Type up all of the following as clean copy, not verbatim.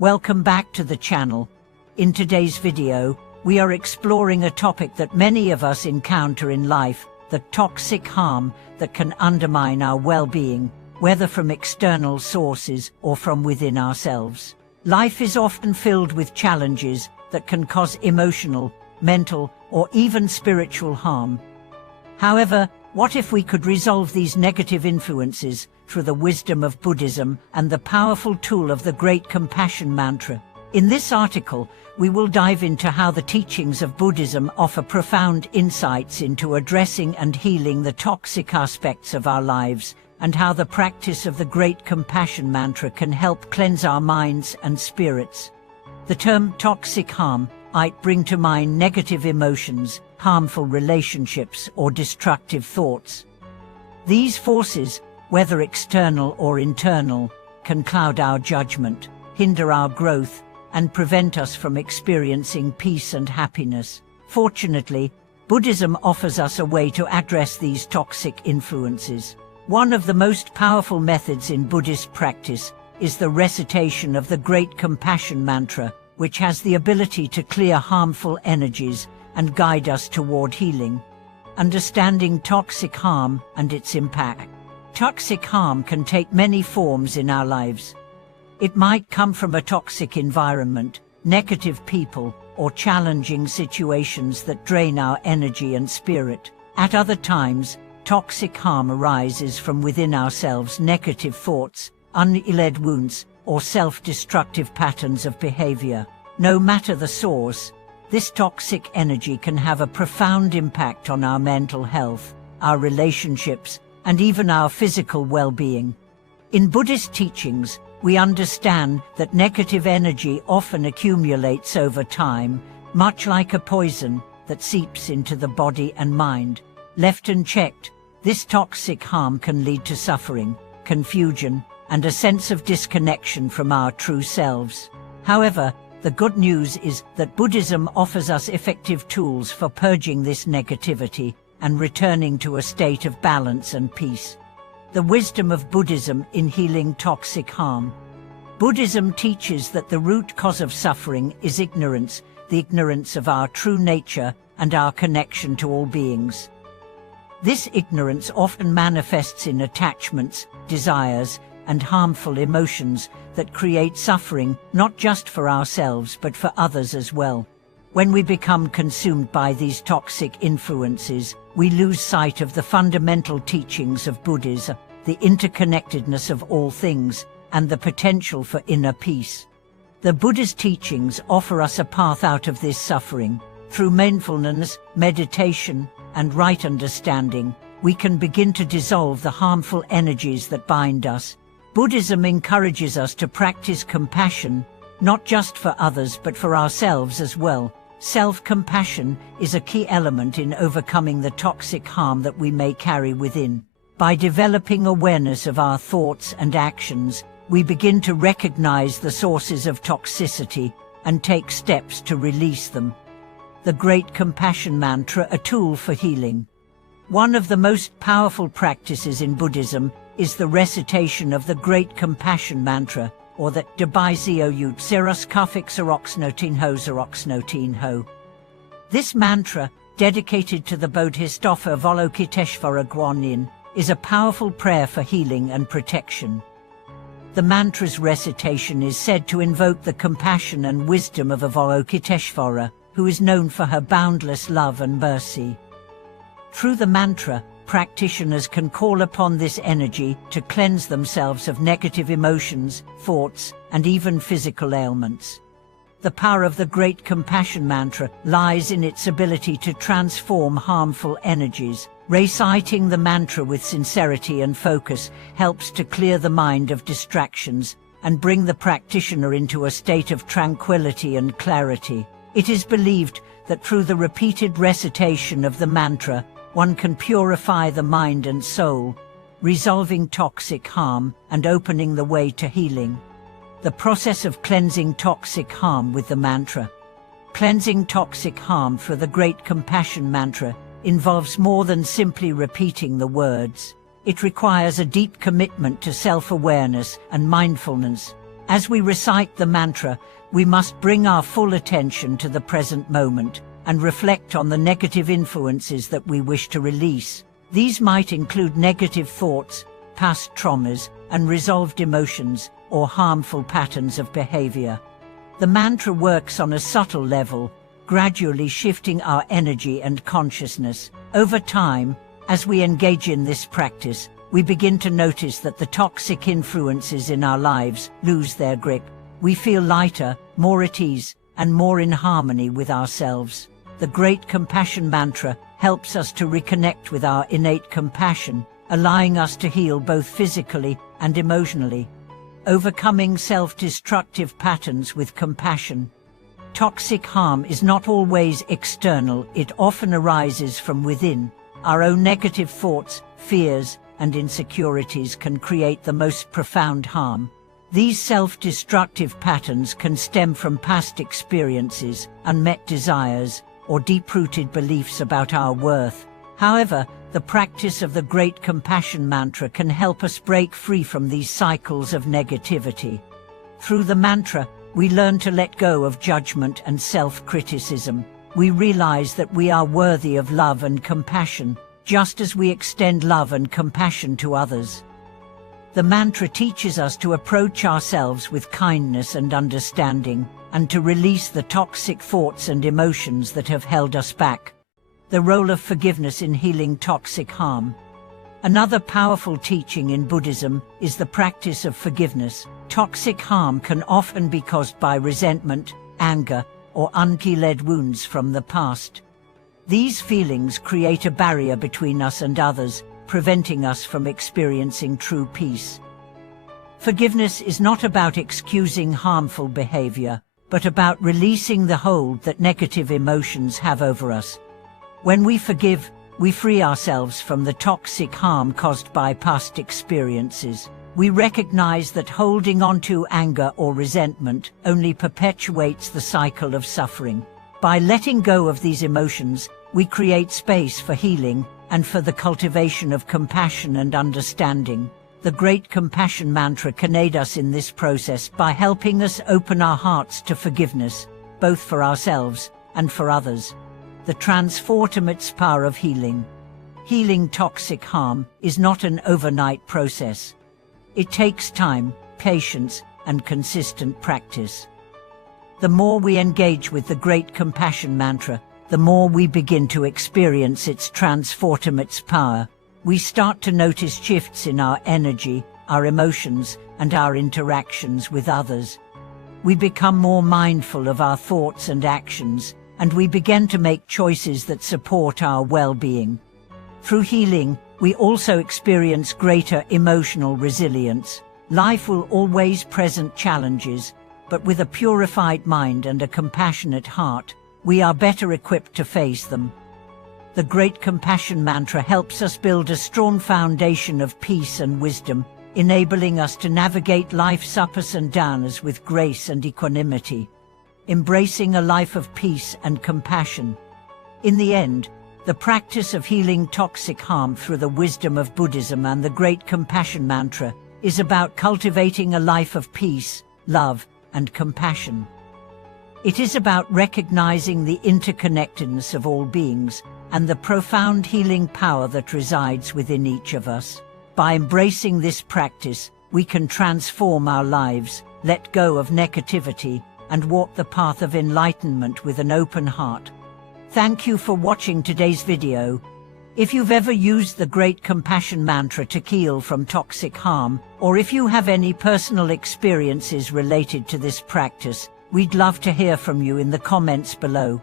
Welcome back to the channel. In today's video, we are exploring a topic that many of us encounter in life, the toxic harm that can undermine our well-being, whether from external sources or from within ourselves. Life is often filled with challenges that can cause emotional, mental, or even spiritual harm. However, what if we could resolve these negative influences through the wisdom of Buddhism and the powerful tool of the Great Compassion Mantra? In this article, we will dive into how the teachings of Buddhism offer profound insights into addressing and healing the toxic aspects of our lives, and how the practice of the Great Compassion Mantra can help cleanse our minds and spirits. The term toxic harm might bring to mind negative emotions, harmful relationships, or destructive thoughts. These forces, whether external or internal, can cloud our judgment, hinder our growth, and prevent us from experiencing peace and happiness. Fortunately, Buddhism offers us a way to address these toxic influences. One of the most powerful methods in Buddhist practice is the recitation of the Great Compassion Mantra, which has the ability to clear harmful energies and guide us toward healing. Understanding toxic harm and its impact. Toxic harm can take many forms in our lives. It might come from a toxic environment, negative people, or challenging situations that drain our energy and spirit. At other times, toxic harm arises from within ourselves: negative thoughts, unhealed wounds, or self-destructive patterns of behavior. No matter the source, this toxic energy can have a profound impact on our mental health, our relationships, and even our physical well-being. In Buddhist teachings, we understand that negative energy often accumulates over time, much like a poison that seeps into the body and mind. Left unchecked, this toxic harm can lead to suffering, confusion, and a sense of disconnection from our true selves. However, the good news is that Buddhism offers us effective tools for purging this negativity and returning to a state of balance and peace. The wisdom of Buddhism in healing toxic harm. Buddhism teaches that the root cause of suffering is ignorance, the ignorance of our true nature and our connection to all beings. This ignorance often manifests in attachments, desires, and harmful emotions that create suffering not just for ourselves but for others as well. When we become consumed by these toxic influences, we lose sight of the fundamental teachings of Buddhism, the interconnectedness of all things, and the potential for inner peace. The Buddhist teachings offer us a path out of this suffering. Through mindfulness, meditation, and right understanding, we can begin to dissolve the harmful energies that bind us. Buddhism encourages us to practice compassion, not just for others but for ourselves as well. Self-compassion is a key element in overcoming the toxic harm that we may carry within. By developing awareness of our thoughts and actions, we begin to recognize the sources of toxicity and take steps to release them. The Great Compassion Mantra, a tool for healing. One of the most powerful practices in Buddhism is the recitation of the Great Compassion Mantra, or the Debizio Seroskafik. This mantra, dedicated to the Bodhisattva Avalokiteshvara Guanyin, is a powerful prayer for healing and protection. The mantra's recitation is said to invoke the compassion and wisdom of Avalokiteshvara, who is known for her boundless love and mercy. Through the mantra, practitioners can call upon this energy to cleanse themselves of negative emotions, thoughts, and even physical ailments. The power of the Great Compassion Mantra lies in its ability to transform harmful energies. Reciting the mantra with sincerity and focus helps to clear the mind of distractions and bring the practitioner into a state of tranquility and clarity. It is believed that through the repeated recitation of the mantra, one can purify the mind and soul, resolving toxic harm and opening the way to healing. The process of cleansing toxic harm with the mantra. Cleansing toxic harm through the Great Compassion Mantra involves more than simply repeating the words. It requires a deep commitment to self-awareness and mindfulness. As we recite the mantra, we must bring our full attention to the present moment and reflect on the negative influences that we wish to release. These might include negative thoughts, past traumas, unresolved emotions, or harmful patterns of behavior. The mantra works on a subtle level, gradually shifting our energy and consciousness. Over time, as we engage in this practice, we begin to notice that the toxic influences in our lives lose their grip. We feel lighter, more at ease, and more in harmony with ourselves. The Great Compassion Mantra helps us to reconnect with our innate compassion, allowing us to heal both physically and emotionally. Overcoming self-destructive patterns with compassion. Toxic harm is not always external, it often arises from within. Our own negative thoughts, fears, and insecurities can create the most profound harm. These self-destructive patterns can stem from past experiences, unmet desires, or deep-rooted beliefs about our worth. However, the practice of the Great Compassion Mantra can help us break free from these cycles of negativity. Through the mantra, we learn to let go of judgment and self-criticism. We realize that we are worthy of love and compassion, just as we extend love and compassion to others. The mantra teaches us to approach ourselves with kindness and understanding, and to release the toxic thoughts and emotions that have held us back. The role of forgiveness in healing toxic harm. Another powerful teaching in Buddhism is the practice of forgiveness. Toxic harm can often be caused by resentment, anger, or unhealed wounds from the past. These feelings create a barrier between us and others, preventing us from experiencing true peace. Forgiveness is not about excusing harmful behavior, but about releasing the hold that negative emotions have over us. When we forgive, we free ourselves from the toxic harm caused by past experiences. We recognize that holding on to anger or resentment only perpetuates the cycle of suffering. By letting go of these emotions, we create space for healing and for the cultivation of compassion and understanding. The Great Compassion Mantra can aid us in this process by helping us open our hearts to forgiveness, both for ourselves and for others. The transformative power of healing. Healing toxic harm is not an overnight process. It takes time, patience, and consistent practice. The more we engage with the Great Compassion Mantra, the more we begin to experience its transformative power. We start to notice shifts in our energy, our emotions, and our interactions with others. We become more mindful of our thoughts and actions, and we begin to make choices that support our well-being. Through healing, we also experience greater emotional resilience. Life will always present challenges, but with a purified mind and a compassionate heart, we are better equipped to face them. The Great Compassion Mantra helps us build a strong foundation of peace and wisdom, enabling us to navigate life's ups and downs with grace and equanimity, embracing a life of peace and compassion. In the end, the practice of healing toxic harm through the wisdom of Buddhism and the Great Compassion Mantra is about cultivating a life of peace, love, and compassion. It is about recognizing the interconnectedness of all beings and the profound healing power that resides within each of us. By embracing this practice, we can transform our lives, let go of negativity, and walk the path of enlightenment with an open heart. Thank you for watching today's video. If you've ever used the Great Compassion Mantra to heal from toxic harm, or if you have any personal experiences related to this practice, we'd love to hear from you in the comments below.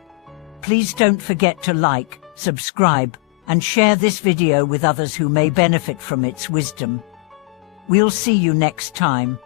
Please don't forget to like, subscribe, and share this video with others who may benefit from its wisdom. We'll see you next time.